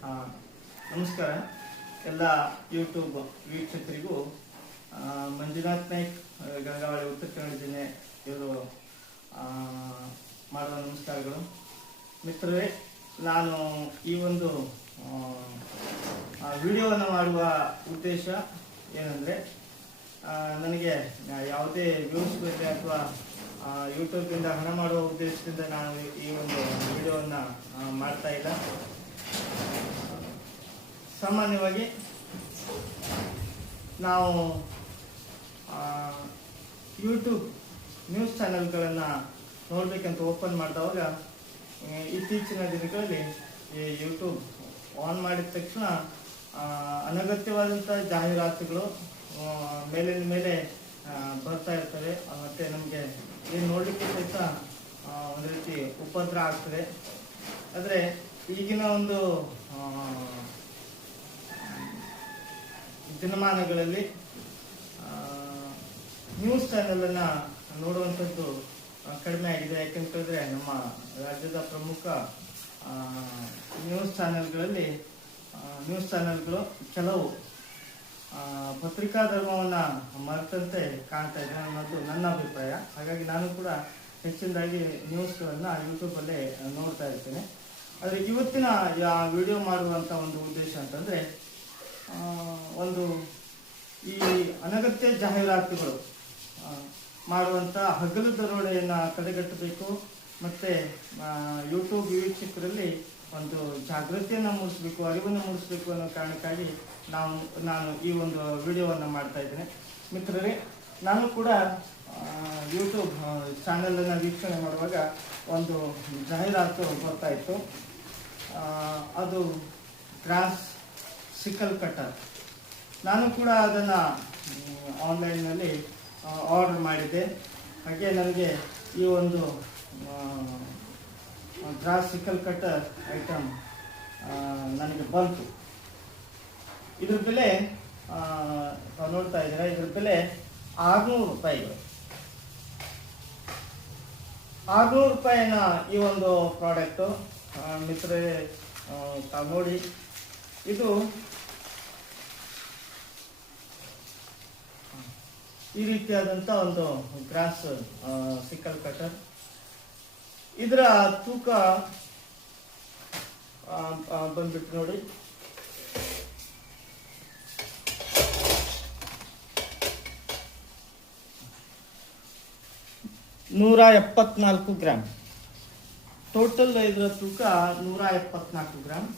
ಆ, ನಮಸ್ಕಾರ ಎಲ್ಲ ಯೂಟ್ಯೂಬ್ ವೀಕ್ಷಕರಿಗೂ ಮಂಜುನಾಥ್ ನಾಯ್ಕ್ ಗಂಗಾವಳಿ ಉತ್ತರ ಕನ್ನಡ ಜಿಲ್ಲೆ ಇವರು ಮಾಡುವ ನಮಸ್ಕಾರಗಳು. ಮಿತ್ರರೇ, ನಾನು ಈ ಒಂದು ವಿಡಿಯೋವನ್ನು ಮಾಡುವ ಉದ್ದೇಶ ಏನಂದರೆ, ನನಗೆ ಯಾವುದೇ ವ್ಯೂಸ್ ಬೇಕು ಅಥವಾ ಯೂಟ್ಯೂಬಿಂದ ಹಣ ಮಾಡುವ ಉದ್ದೇಶದಿಂದ ನಾನು ಈ ಒಂದು ವಿಡಿಯೋವನ್ನು ಮಾಡ್ತಾ ಇಲ್ಲ. ಸಾಮಾನ್ಯವಾಗಿ ನಾವು ಯೂಟ್ಯೂಬ್ ನ್ಯೂಸ್ ಚಾನೆಲ್ಗಳನ್ನು ನೋಡಬೇಕಂತ ಓಪನ್ ಮಾಡಿದವಾಗ ಇತ್ತೀಚಿನ ದಿನಗಳಲ್ಲಿ ಈ ಯೂಟ್ಯೂಬ್ ಆನ್ ಮಾಡಿದ ತಕ್ಷಣ ಅನಗತ್ಯವಾದಂಥ ಜಾಹೀರಾತುಗಳು ಮೇಲಿನ ಮೇಲೆ ಬರ್ತಾ ಇರ್ತವೆ. ಮತ್ತು ನಮಗೆ ಏನು ನೋಡಲಿಕ್ಕೆ ಸಹಿತ ಒಂದು ರೀತಿ ಉಪದ್ರ ಆಗ್ತದೆ. ಆದರೆ ಈಗಿನ ಒಂದು ದಿನಮಾನಗಳಲ್ಲಿ ನ್ಯೂಸ್ ಚಾನೆಲನ್ನು ನೋಡುವಂಥದ್ದು ಕಡಿಮೆ ಆಗಿದೆ. ಯಾಕೆಂತಂದರೆ ನಮ್ಮ ರಾಜ್ಯದ ಪ್ರಮುಖ ನ್ಯೂಸ್ ಚಾನೆಲ್ಗಳು ಕೆಲವು ಪತ್ರಿಕಾ ಧರ್ಮವನ್ನು ಮರೆತಂತೆ ಕಾಣ್ತಾ ಇದೆ ಅನ್ನೋದು ನನ್ನ ಅಭಿಪ್ರಾಯ. ಹಾಗಾಗಿ ನಾನು ಕೂಡ ಹೆಚ್ಚಿನದಾಗಿ ನ್ಯೂಸ್ಗಳನ್ನು ಯೂಟ್ಯೂಬಲ್ಲೇ ನೋಡ್ತಾ ಇರ್ತೇನೆ. ಆದರೆ ಇವತ್ತಿನ ವಿಡಿಯೋ ಮಾಡುವಂಥ ಒಂದು ಉದ್ದೇಶ ಅಂತಂದರೆ, ಒಂದು ಈ ಅನಗತ್ಯ ಜಾಹೀರಾತುಗಳು ಮಾಡುವಂಥ ಹಗಲು ದರೋಡೆಯನ್ನು ತಡೆಗಟ್ಟಬೇಕು ಮತ್ತು ಯೂಟ್ಯೂಬ್ ವೀಕ್ಷಕರಲ್ಲಿ ಒಂದು ಜಾಗೃತಿಯನ್ನು ಮೂಡಿಸಬೇಕು, ಅರಿವನ್ನು ಮೂಡಿಸಬೇಕು ಅನ್ನೋ ಕಾರಣಕ್ಕಾಗಿ ನಾನು ಈ ಒಂದು ವಿಡಿಯೋವನ್ನು ಮಾಡ್ತಾ ಇದ್ದೇನೆ. ಮಿತ್ರರೇ, ನಾನು ಕೂಡ ಯೂಟ್ಯೂಬ್ ಚಾನೆಲನ್ನು ವೀಕ್ಷಣೆ ಮಾಡುವಾಗ ಒಂದು ಜಾಹೀರಾತು ಬರ್ತಾ ಇತ್ತು. ಅದು ಗ್ರಾಸ್ ಸಿಕಲ್ ಕಟರ್. ನಾನು ಕೂಡ ಅದನ್ನು ಆನ್ಲೈನ್ನಲ್ಲಿ ಆರ್ಡರ್ ಮಾಡಿದ್ದೆ. ಹಾಗೆ ನನಗೆ ಈ ಒಂದು ಗ್ರಾಸ್ ಸಿಕಲ್ ಕಟರ್ ಐಟಮ್ ನನಗೆ ಬಂತು. ಇದ್ರ ಬೆಲೆ ನೋಡ್ತಾ ಇದ್ದೀರಾ, ಇದ್ರ ಬೆಲೆ 600 ರೂಪಾಯಿಗಳು. 600 ರೂಪಾಯಿನ ಈ ಒಂದು ಪ್ರಾಡಕ್ಟು ಮಿತ್ರರೇ ತಾವು ನೋಡಿ. ಇದು ಈ ರೀತಿಯಾದಂಥ ಒಂದು ಗ್ರಾಸ್ ಸಿಕಲ್ ಕಟರ್. ಇದರ ತೂಕ ಬಂದ್ಬಿಟ್ಟು ನೋಡಿ, ನೂರ 74 ಗ್ರಾಮ್. ಟೋಟಲ್ ಇದರ ತೂಕ 174 ಗ್ರಾಮ್.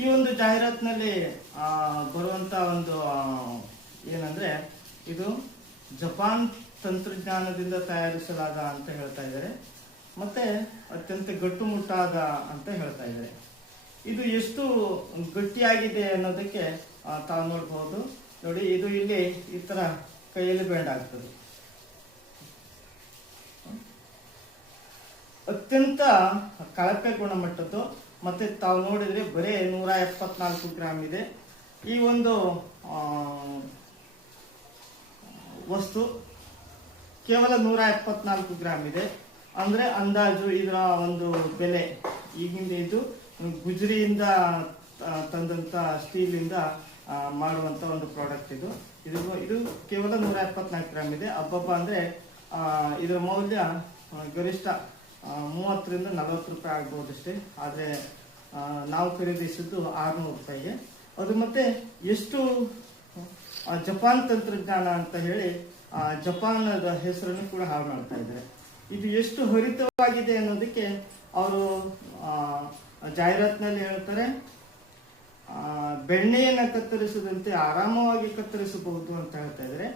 ಈ ಒಂದು ಜಾಹೀರಾತಿನಲ್ಲಿ ಬರುವಂತ ಒಂದು ಏನಂದ್ರೆ, ಇದು ಜಪಾನ್ ತಂತ್ರಜ್ಞಾನದಿಂದ ತಯಾರಿಸಲಾದ ಅಂತ ಹೇಳ್ತಾ ಇದ್ದಾರೆ, ಮತ್ತೆ ಅತ್ಯಂತ ಗಟ್ಟುಮುಟ್ಟಾದ ಅಂತ ಹೇಳ್ತಾ ಇದ್ದಾರೆ. ಇದು ಎಷ್ಟು ಗಟ್ಟಿಯಾಗಿದೆ ಅನ್ನೋದಕ್ಕೆ ತಾವು ನೋಡಬಹುದು. ನೋಡಿ, ಇದು ಇಲ್ಲಿ ಈ ತರ ಕೈಯಲ್ಲಿ ಬೆಂಡ್ ಆಗ್ತದೆ. ಅತ್ಯಂತ ಕಳಪೆ ಗುಣಮಟ್ಟದ್ದು. ಮತ್ತೆ ತಾವು ನೋಡಿದ್ರೆ ಬರೀ 174 ಗ್ರಾಮ್ ಇದೆ. ಈ ಒಂದು ವಸ್ತು ಕೇವಲ 174 ಗ್ರಾಮ್ ಇದೆ. ಅಂದ್ರೆ ಅಂದಾಜು ಇದರ ಒಂದು ಬೆಲೆ, ಈಗಿಂದ ಇದು ಗುಜರಿಯಿಂದ ತಂದಂತ ಸ್ಟೀಲಿಂದ ಮಾಡುವಂತ ಒಂದು ಪ್ರಾಡಕ್ಟ್ ಇದು. ಇದು ಕೇವಲ 174 ಗ್ರಾಮ್ ಇದೆ. ಹಬ್ಬಬ್ಬ ಅಂದ್ರೆ ಇದರ ಮೌಲ್ಯ ಗರಿಷ್ಠ 30 ರಿಂದ 40 ರೂಪಾಯಿ ಆಗ್ಬಹುದಷ್ಟೇ. ಆದರೆ ನಾವು ಖರೀದಿಸಿದ್ದು 600 ರೂಪಾಯಿಗೆ. ಅದು ಮತ್ತೆ ಎಷ್ಟು ಜಪಾನ್ ತಂತ್ರಜ್ಞಾನ ಅಂತ ಹೇಳಿ ಜಪಾನದ ಹೆಸರನ್ನು ಕೂಡ ಹಾಳು ಮಾಡ್ತಾ ಇದ್ದಾರೆ. ಇದು ಎಷ್ಟು ಹರಿತವಾಗಿದೆ ಅನ್ನೋದಕ್ಕೆ ಅವರು ಜಾಹೀರಾತಿನಲ್ಲಿ ಹೇಳ್ತಾರೆ, ಬೆಣ್ಣೆಯನ್ನು ಕತ್ತರಿಸದಂತೆ ಆರಾಮವಾಗಿ ಕತ್ತರಿಸಬಹುದು ಅಂತ ಹೇಳ್ತಾ ಇದ್ದಾರೆ.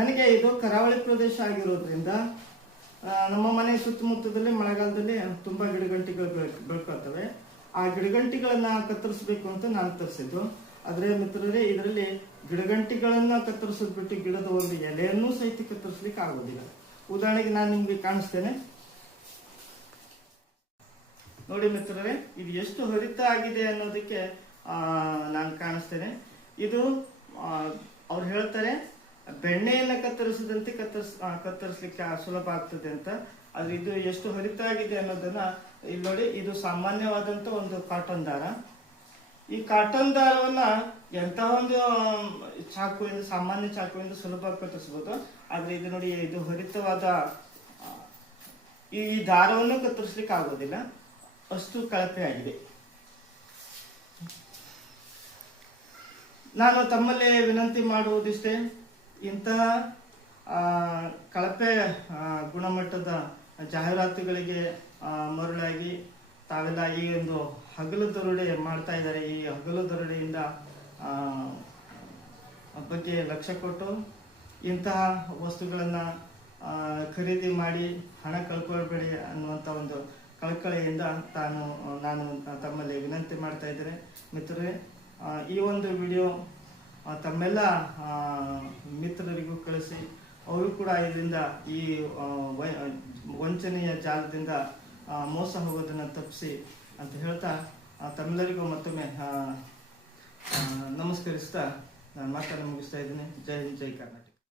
ನನಗೆ ಇದು ಕರಾವಳಿ ಪ್ರದೇಶ ಆಗಿರೋದ್ರಿಂದ ನಮ್ಮ ಮನೆ ಸುತ್ತಮುತ್ತದಲ್ಲಿ ಮಳೆಗಾಲದಲ್ಲಿ ತುಂಬಾ ಗಿಡಗಂಟಿಗಳು ಬೆಳ್ಕೊಳ್ತವೆ. ಆ ಗಿಡಗಂಟಿಗಳನ್ನ ಕತ್ತರಿಸಬೇಕು ಅಂತ ನಾನು ತರಿಸಿದ್ದು. ಆದ್ರೆ ಮಿತ್ರರೇ, ಇದರಲ್ಲಿ ಗಿಡಗಂಟಿಗಳನ್ನ ಕತ್ತರಿಸೋದ್ ಬಿಟ್ಟು ಗಿಡದ ಒಂದು ಎಲೆಯನ್ನೂ ಸಹಿತ ಕತ್ತರಿಸ್ಲಿಕ್ಕೆ ಆಗೋದಿಲ್ಲ. ಉದಾಹರಣೆಗೆ ನಾನು ನಿಮ್ಗೆ ಕಾಣಿಸ್ತೇನೆ ನೋಡಿ ಮಿತ್ರರೇ, ಇದು ಎಷ್ಟು ಹರಿತ ಆಗಿದೆ ಅನ್ನೋದಕ್ಕೆ ನಾನು ಕಾಣಿಸ್ತೇನೆ. ಇದು ಅವ್ರು ಹೇಳ್ತಾರೆ ಬೆಣ್ಣೆಯನ್ನ ಕತ್ತರಿಸದಂತೆ ಕತ್ತರಿಸ್ಲಿಕ್ಕೆ ಸುಲಭ ಆಗ್ತದೆ ಅಂತ. ಆದ್ರೆ ಇದು ಎಷ್ಟು ಹರಿತ ಆಗಿದೆ ಅನ್ನೋದನ್ನ ಇಲ್ಲಿ ನೋಡಿ, ಇದು ಸಾಮಾನ್ಯವಾದಂತ ಒಂದು ಕಾಟನ್ ದಾರ. ಈ ಕಾಟನ್ ದಾರವನ್ನ ಎಂತಹ ಒಂದು ಚಾಕುವಿಂದ, ಸಾಮಾನ್ಯ ಚಾಕುವಿಂದ ಸುಲಭವಾಗಿ ಕತ್ತರಿಸಬಹುದು. ಆದ್ರೆ ಇದು ನೋಡಿ, ಇದು ಹರಿತವಾದ ಈ ದಾರವನ್ನು ಕತ್ತರಿಸ್ಲಿಕ್ಕೆ ಆಗೋದಿಲ್ಲ, ಅಷ್ಟು ಕಳಪೆ ಆಗಿದೆ. ನಾನು ತಮ್ಮಲ್ಲಿ ವಿನಂತಿ ಮಾಡುವುದಿಷ್ಟೇ, ಇಂತಹ ಕಳಪೆ ಗುಣಮಟ್ಟದ ಜಾಹೀರಾತುಗಳಿಗೆ ಮರುಳಾಗಿ ತಾವೆಲ್ಲ ಈ ಒಂದು ಹಗಲು ದರೋಡೆ ಮಾಡ್ತಾ ಇದ್ದಾರೆ. ಈ ಹಗಲು ದರೋಡೆಯಿಂದ ಬಗ್ಗೆ ಲಕ್ಷ್ಯ ಕೊಟ್ಟು ಇಂತಹ ವಸ್ತುಗಳನ್ನು ಖರೀದಿ ಮಾಡಿ ಹಣ ಕಳ್ಕೊಳ್ಬೇಡಿ ಅನ್ನುವಂಥ ಒಂದು ಕಳಕಳಿಯಿಂದ ನಾನು ತಮ್ಮಲ್ಲಿ ವಿನಂತಿ ಮಾಡ್ತಾ ಇದ್ದೇನೆ. ಮಿತ್ರರೇ, ಈ ಒಂದು ವಿಡಿಯೋ ತಮ್ಮೆಲ್ಲ ಮಿತ್ರರಿಗೂ ಕಳಿಸಿ, ಅವರು ಕೂಡ ಇದರಿಂದ ಈ ವಂಚನೆಯ ಜಾಲದಿಂದ ಮೋಸ ಹೋಗೋದನ್ನು ತಪ್ಪಿಸಿ ಅಂತ ಹೇಳ್ತಾ ತಮ್ಮೆಲ್ಲರಿಗೂ ಮತ್ತೊಮ್ಮೆ ನಮಸ್ಕರಿಸ್ತಾ ನಾನು ಮಾತನ್ನು ಮುಗಿಸ್ತಾ ಇದ್ದೀನಿ. ಜೈ ಹಿಂದ್, ಜೈ ಕರ್ನಾಟಕ.